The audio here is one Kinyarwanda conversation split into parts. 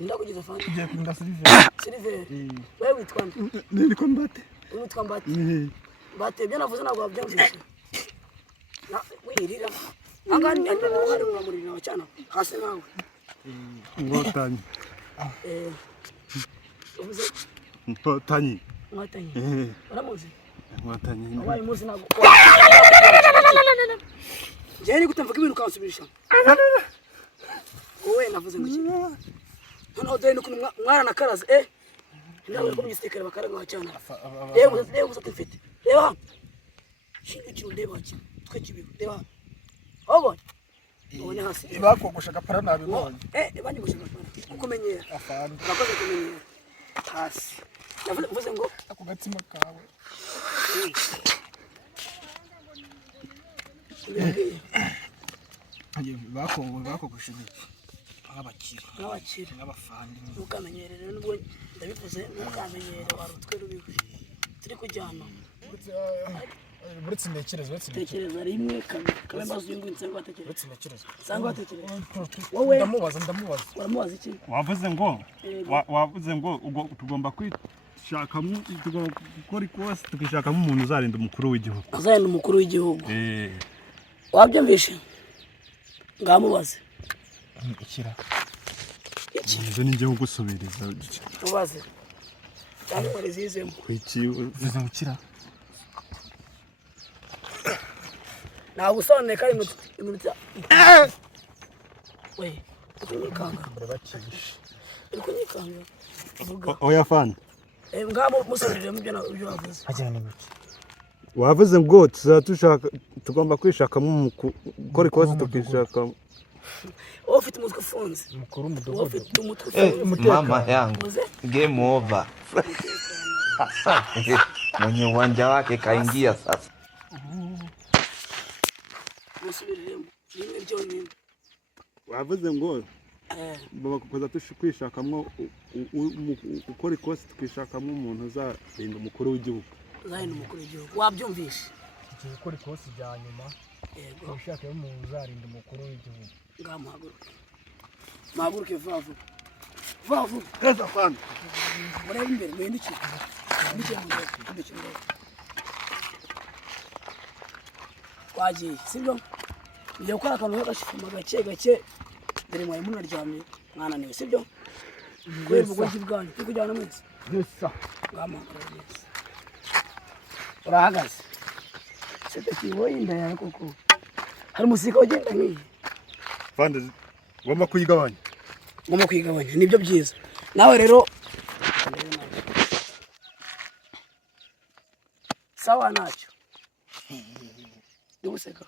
Ndakugize fanta. Ngiye kunda Silver. Silver. Wewe witwa nde? Niko Mbate. Witwa Mbate. Mbate byo navuze ntabwo wabyumvise. Na wirira. Angani andi hari muri nawe cyane. Hasi nawe. Ngotanyi. Uvuze? Ngotanyi. Ngotanyi. Baramuzi? Ngotanyi. Wabaye muzi ntabwo. Jeni kutamvuga ibintu kansubisha. Wowe navuze ngo iki? Hano dore nuko mwana nakaraze ndawe ko myisikere bakaraga cyane. Reba gusa tufite. Reba. Shinga cyo ndeba cyane. Twe kibigo. Reba. Obo. Ubone hasi. Bakogosha gapara nabibonye. Banyigosha gapara. Kukumenyera. Afande. Urakoze kumenyera. Hasi. Navuze ngo ako gatsima kawe. Bakogosha abakira n'abafandi ntukamenyerere nubwo ndabivuze ntukamenyere warutwe rubiwe turi kujyana buretse ntekereza tekereza rimwe kabemba zuyungu nsango atekereza buretse ntekereza sango atekereza wowe ndamubaza uramubaza iki wavuze ngo ubwo tugomba kwishakamo gukora ikosi tukishakamo umuntu uzarinda umukuru w'igihugu wabyumvishe ngamubaze ikira Izo ni ngiye gusubiriza ubaze cyane warizizemo kwiki uvuze ukira na gusone kari iminota we kunyikanga kunyikanga oya fan ngabo musubirire mu byo wavuze ajyana n'iki wavuze ngo tuzatushaka tugomba kwishakamo gukora ikosi tukishaka ufite umutwe ufunze mukuru mudogo ufite umutwe mama yangu game over mwenye uwanja wake kaingia sasa musubirire nimwe byo nimwe wavuze ngo bakoza kwishakamo gukora ikosi tukishakamo umuntu uzarinda umukuru w'igihugu wabyumvishe iki gukora ikosi bya nyuma yego ushaka umuntu uzarinda umukuru w'igihugu mahaguruke vavu reza fan murebe imbere mwendiki twagiye sibyo ngiye gukora akantu k'agashifuma gake dore mwaye munaryamye mwananiwe sibyo kubera ubugoryi bwanyu turi kujyana mwese gusa urahagaze sitakiboye inda yawe koko hari umusika ugenda nk'iyi fande ngomba kuyigabanya nibyo byiza nawe rero sawa nacyo nduguseka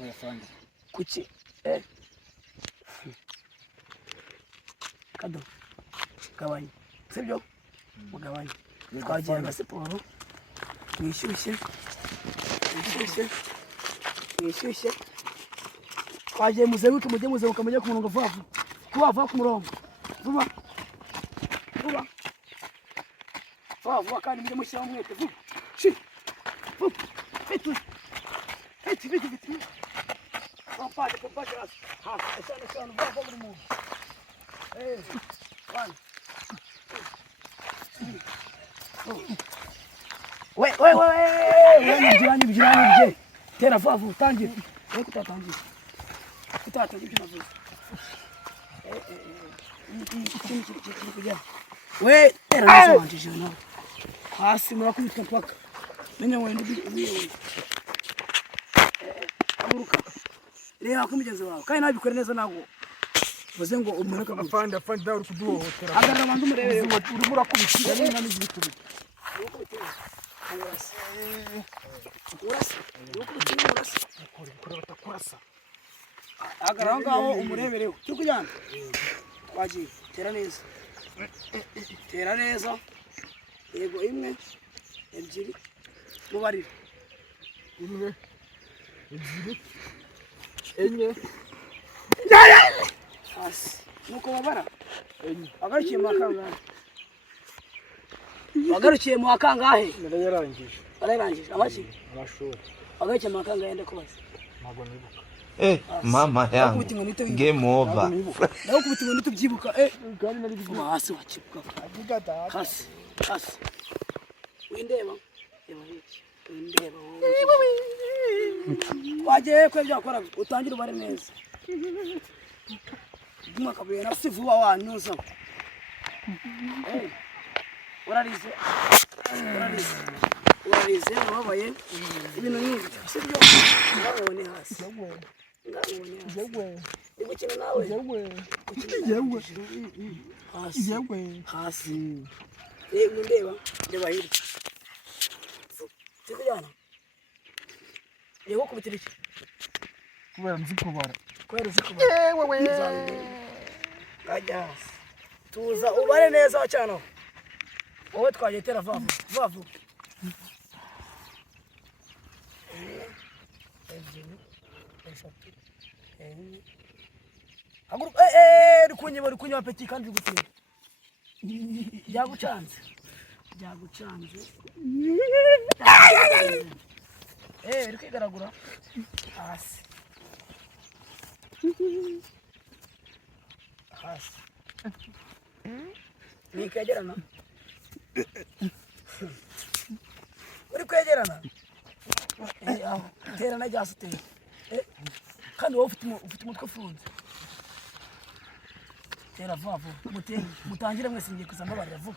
oya fande kuki kado gabanya sibyo mugabanya twagiye na siporo mwishyushye twagiye muzebuke mujye muzebuka mujye ku murongo vuba ku murongo vuba kandi mujye mushyiraho umwete vuba fiti pompage hasi cyane vuba buri muntu Bijirani tera vuba tangira kutatangira ibyo navuze we tera nazo wanjije nawe hasi murakubita paka menya wenda ubiye amuruka reba ko mugenzi wawe kandi nabikore neza nago vuze ngo umureka afande dawe kuduhohotera agarara abantu murebere urimo urakubitira n'inka n'ibituri urasa agarara ngaho umurebereho cyo kujyana twagiye tera neza yego imwe ebyiri mubarira imwe ebyiri enye hasi nuko babara agarukiye mu akangahe narayarangije amashuri amashuri agarukiye mu akangahe ndakubaza ntabwo nibuka Mama yangu. Game over. Naho kubita ngo nitubyibuka kandi nari bivuga hasi wakibuka. Hasi. Windeba. Windeba. Waje ko byakora utangira ubare neza. Duma kabuye na sivuwa wanyuza. Urarize wabaye ibintu nk'ibi sibyo ngabone hasi ndikina nawe hasi ndeba hirya sikujyana yego kubitira iki kubera nzikubara ajya hasi tuza ubare neza cyane wowe twagetera vavu rikunyeba peti kandi rigutinda byagucanze rikwigaragura hasi nikegerana uri kwegerana terana ryasi utera kandi wowe ufite umutwe ufunze tera vuba mutangire mwese ngiye kuza mbabarira vuba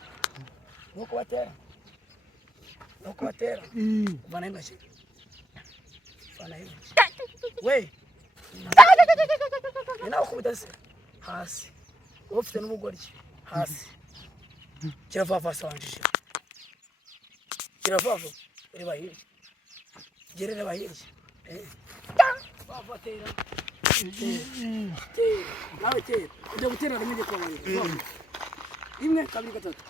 nuko batera vana intoki we nawe ukubita se hasi wowe ufite n'umugoryi hasi kiravava sanjije kiravava reba hirya gerera hirya tera nawe tera ujya gutera rimwe kwa bandi imwe kabiri gatatu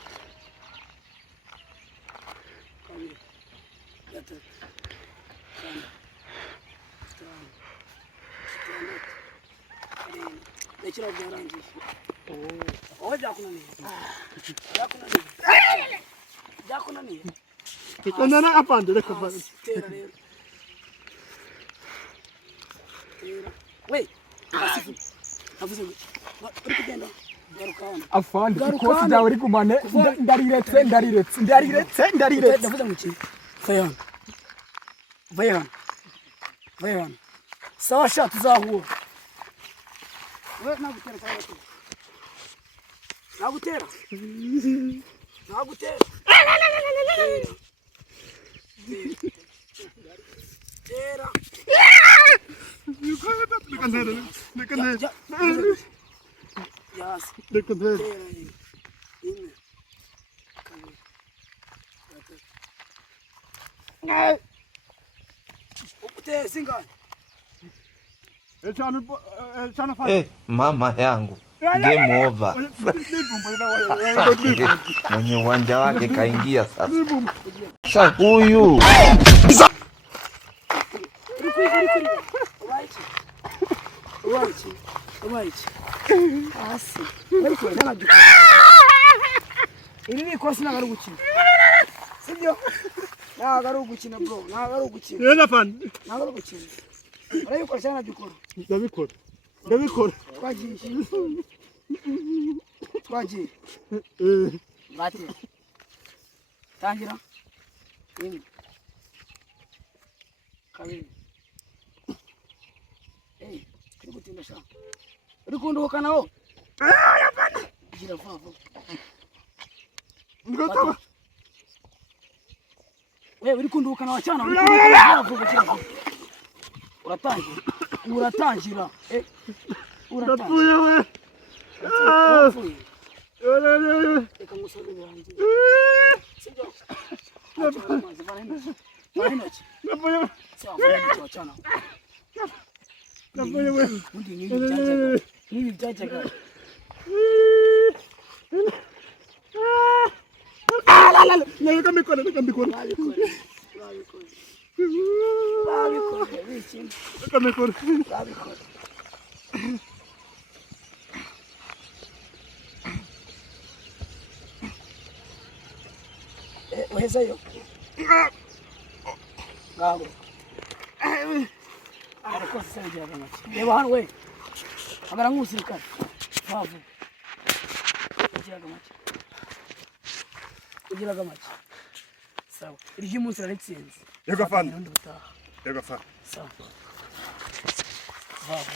nekira byarangiye owe byakunaniye Tekana apande reka bari. Tera rero. We, asifu. Avuze ngo uri kugenda garukana. Afande kosi dawe uri kumane ndariretse. Ndavuze ngo iki? Vayan. Sawa sha tuzahura. We nagutera kwa watu. Nagutera. Tera. Mama yangu. Game over. Mwenye uwanja wake kaingia sasa. Sasa huyu. Asi. Ariko nanaduka. Iri ni kosi nagaru gukina. Sibyo? Nagaru gukina bro, nagaru gukina. Yena fan. Nagaru gukina. Ariko cyana dukora. Ndabikora. Twagiye. Bati. Tangira. Ini. Kabiri. Kuri gutinda sha. Uri kunduka nawo? Yapana. Gira vuba. Ngotaba. Wewe uri kunduka nawo cyana. Uratangira. Urapfuye we. Reka ngusore birangiye. Sibyo? Varinoki. Napfuye. Sawa, varinoki wachana. Napfuye we. Nini byajaga. Reka mbikore. Babikore. Reka mbikore. Uhezayo. Ngabo. rwose se bigiraga make reba hano we amera nk'umusirikare vavu ugiraga make sawa iry'umunsi raritsinze yego fana undi butaha yego fana sawa vavu